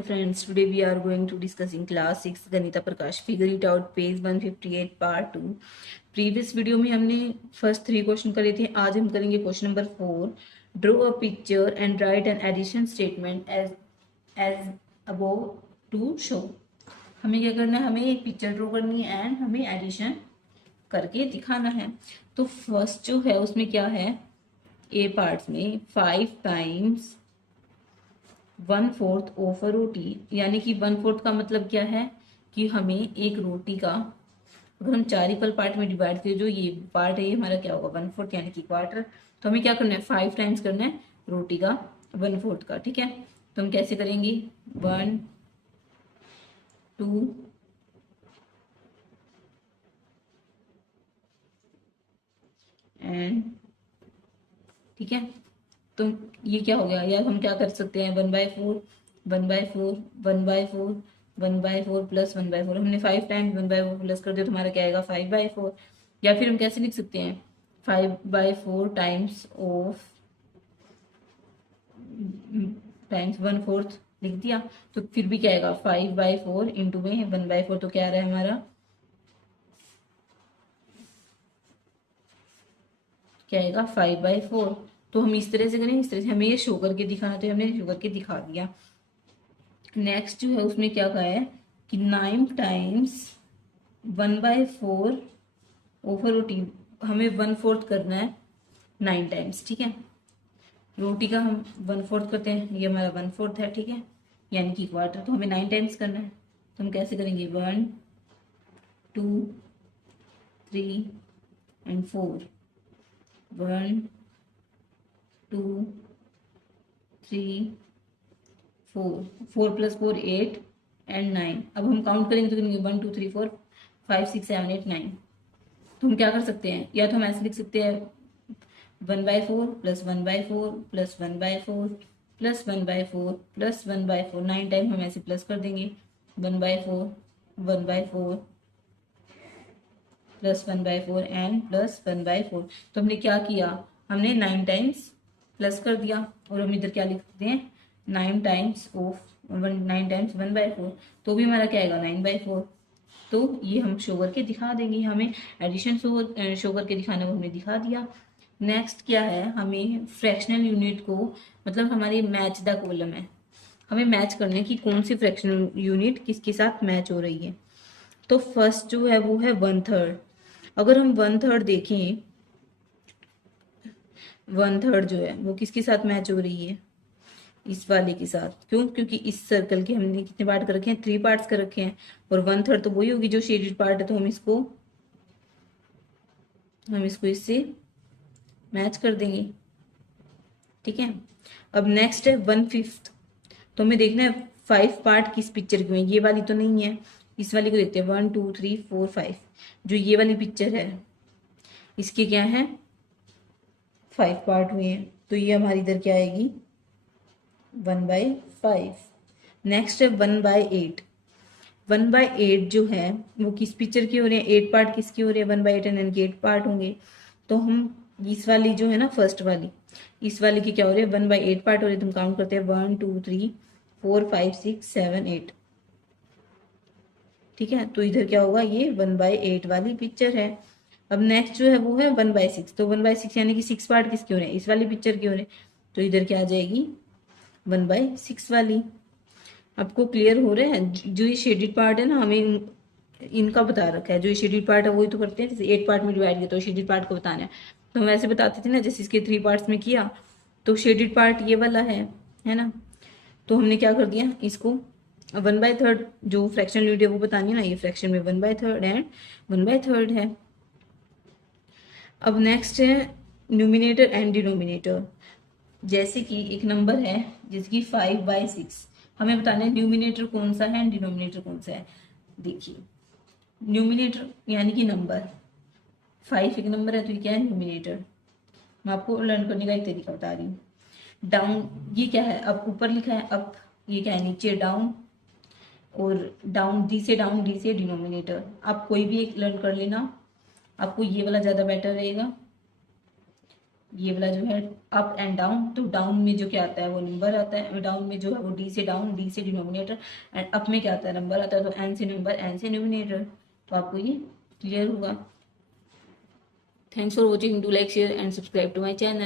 Friends, today we are going to discuss in class 6 Ganita Prakash. Figure it out, page 158 part 2. Previous video में हमने first 3 question करे थे. आज हम करेंगे question number 4. Draw a picture and write an addition statement as above to show. हमें क्या करना है, हमें एक पिक्चर ड्रॉ करनी है एंड हमें एडिशन करके दिखाना है. तो फर्स्ट जो है उसमें क्या है, ए पार्ट्स में 5 टाइम्स 1/4 ऑफ अ रोटी, यानी कि 1/4 का मतलब क्या है कि हमें एक रोटी का, अगर हम 4 इक्वल पार्ट में डिवाइड करें, जो ये पार्ट है ये हमारा क्या होगा 1/4 यानी कि क्वार्टर. तो हमें क्या करना है, 5 टाइम्स करना है रोटी का 1/4 का. ठीक है, तो हम कैसे करेंगे, 1 2 एंड, ठीक है. तो ये क्या हो गया, या हम क्या कर सकते हैं 1/4 1/4 1/4 1/4 प्लस 1/4. हमने 5 टाइम्स 1/4 प्लस कर दिया तो हमारा क्या आएगा 5/4. या फिर हम कैसे लिख सकते हैं 5/4 टाइम्स ऑफ टाइम्स 1/4 लिख दिया. तो फिर भी क्या आएगा 5/4 इंटू में 1/4. तो क्या आ रहा है हमारा, क्या आएगा 5/4. तो हम इस तरह से करें, इस तरह से हमें ये शो करके दिखाना, तो हमने शो करके दिखा दिया. नेक्स्ट जो है उसमें क्या कहा है कि 9 टाइम्स 1/4 ओवर रोटी. हमें 1/4 करना है 9 टाइम्स. ठीक है, रोटी का हम 1/4 करते हैं, ये हमारा 1/4 है. ठीक है, यानी कि क्वार्टर. तो हमें 9 टाइम्स करना है. तो हम कैसे करेंगे 1 2 3 एंड 4. 1 2 3 4 plus 4 8 and 9. अब हम काउंट करेंगे तो करेंगे 1 2 3 4 5 6 7 8 9. तो हम क्या कर सकते हैं, या तो हम ऐसे लिख सकते हैं 1/4 plus 1/4 plus 1/4 plus 1/4 plus 1/4. 9 time हम ऐसे प्लस कर देंगे 1/4 1/4 प्लस 1/4 एंड प्लस 1/4. तो हमने क्या किया, हमने 9 टाइम्स प्लस कर दिया. और हम इधर क्या लिखते हैं 9 टाइम्स ऑफ 9 टाइम्स 1/4. तो भी हमारा क्या आएगा 9/4. तो ये हम शो करके दिखा देंगे. हमें एडिशन शो करके दिखाना, वो हमने दिखा दिया. नेक्स्ट क्या है, हमें फ्रैक्शनल यूनिट को, मतलब हमारी मैच द कॉलम है, हमें मैच करने की कौन सी फ्रैक्शनल यूनिट किसके साथ मैच हो रही है. तो फर्स्ट जो है वो है 1/3. अगर हम 1/3 देखें, 1/3 जो है वो किसके साथ मैच हो रही है, इस वाले के साथ. क्यों, क्योंकि इस सर्कल के हमने कितने पार्ट कर रखे हैं, 3 पार्ट्स कर रखे हैं. और 1/3 तो वही होगी जो शेडेड पार्ट है. तो हम इसको इससे मैच कर देंगे. ठीक है, अब नेक्स्ट है 1/5. तो हमें देखना है 5 पार्ट किस पिक्चर के हैं, ये वाली तो नहीं है. इस वाली को देखते हैं 1 2 3 4 5. जो ये वाली पिक्चर है इसके क्या है 5 पार्ट हुए हैं. तो ये हमारी इधर क्या आएगी 1/5. नेक्स्ट है 1/8. 1/8 जो है वो किस पिक्चर की हो रहे हैं, 8 पार्ट किसकी हो रहे हैं 1/8 यानी कि 8 पार्ट होंगे. तो हम इस वाली जो है ना फर्स्ट वाली, इस वाली की क्या हो रही है 1/8 पार्ट हो रहे हैं. तो हम काउंट करते हैं 1 2 3 4 5 6 7 8. ठीक है, तो इधर क्या होगा, ये 1/8 वाली पिक्चर है. अब नेक्स्ट जो है वो है 1/6. तो 1/6 यानी कि 6 पार्ट किसके हो रहे हैं, इस वाली पिक्चर के हो रहे हैं. तो इधर क्या आ जाएगी 1/6 वाली. आपको क्लियर हो रहा है, जो ये शेडेड पार्ट है ना, हमें इनका बता रखा है. जो ये शेडेड पार्ट है वही तो करते हैं, जैसे 8 पार्ट में डिवाइड किया तो शेडेड पार्ट को बताना है. तो हम ऐसे बताते थे ना, जैसे इसके 3 पार्ट्स में किया तो शेडेड पार्ट ये वाला है ना. तो हमने क्या कर दिया, इसको 1/3 जो फ्रैक्शन यूनिट है वो बतानी है ना, ये फ्रैक्शन में 1/3 एंड 1/3 है. अब नेक्स्ट है न्यूमिनेटर एंड डिनोमिनेटर. जैसे कि एक नंबर है जैसे कि 5/6. हमें बताना है न्यूमिनेटर कौन सा है एंड डिनोमिनेटर कौन सा है. देखिए न्यूमिनेटर यानी कि नंबर 5 एक नंबर है, तो ये क्या है न्यूमिनेटर. मैं आपको लर्न करने का एक तरीका बता रही हूँ. डाउन ये क्या है, अप ऊपर लिखा है अप, ये क्या है नीचे डाउन. और डाउन डी से डिनोमिनेटर. आप कोई भी एक लर्न कर लेना, आपको ये वाला ज़्यादा बेटर रहेगा. ये वाला जो है अप एंड डाउन, तो डाउन में जो क्या आता है वो नंबर आता है, डाउन में जो है वो डी से डाउन, डी से डिनोमिनेटर, एंड अप में क्या आता है नंबर आता है, तो एन से नंबर, एन से न्यूमिनेटर। तो आपको ये क्लियर होगा। Thanks for watching, do like share and subscribe to my channel.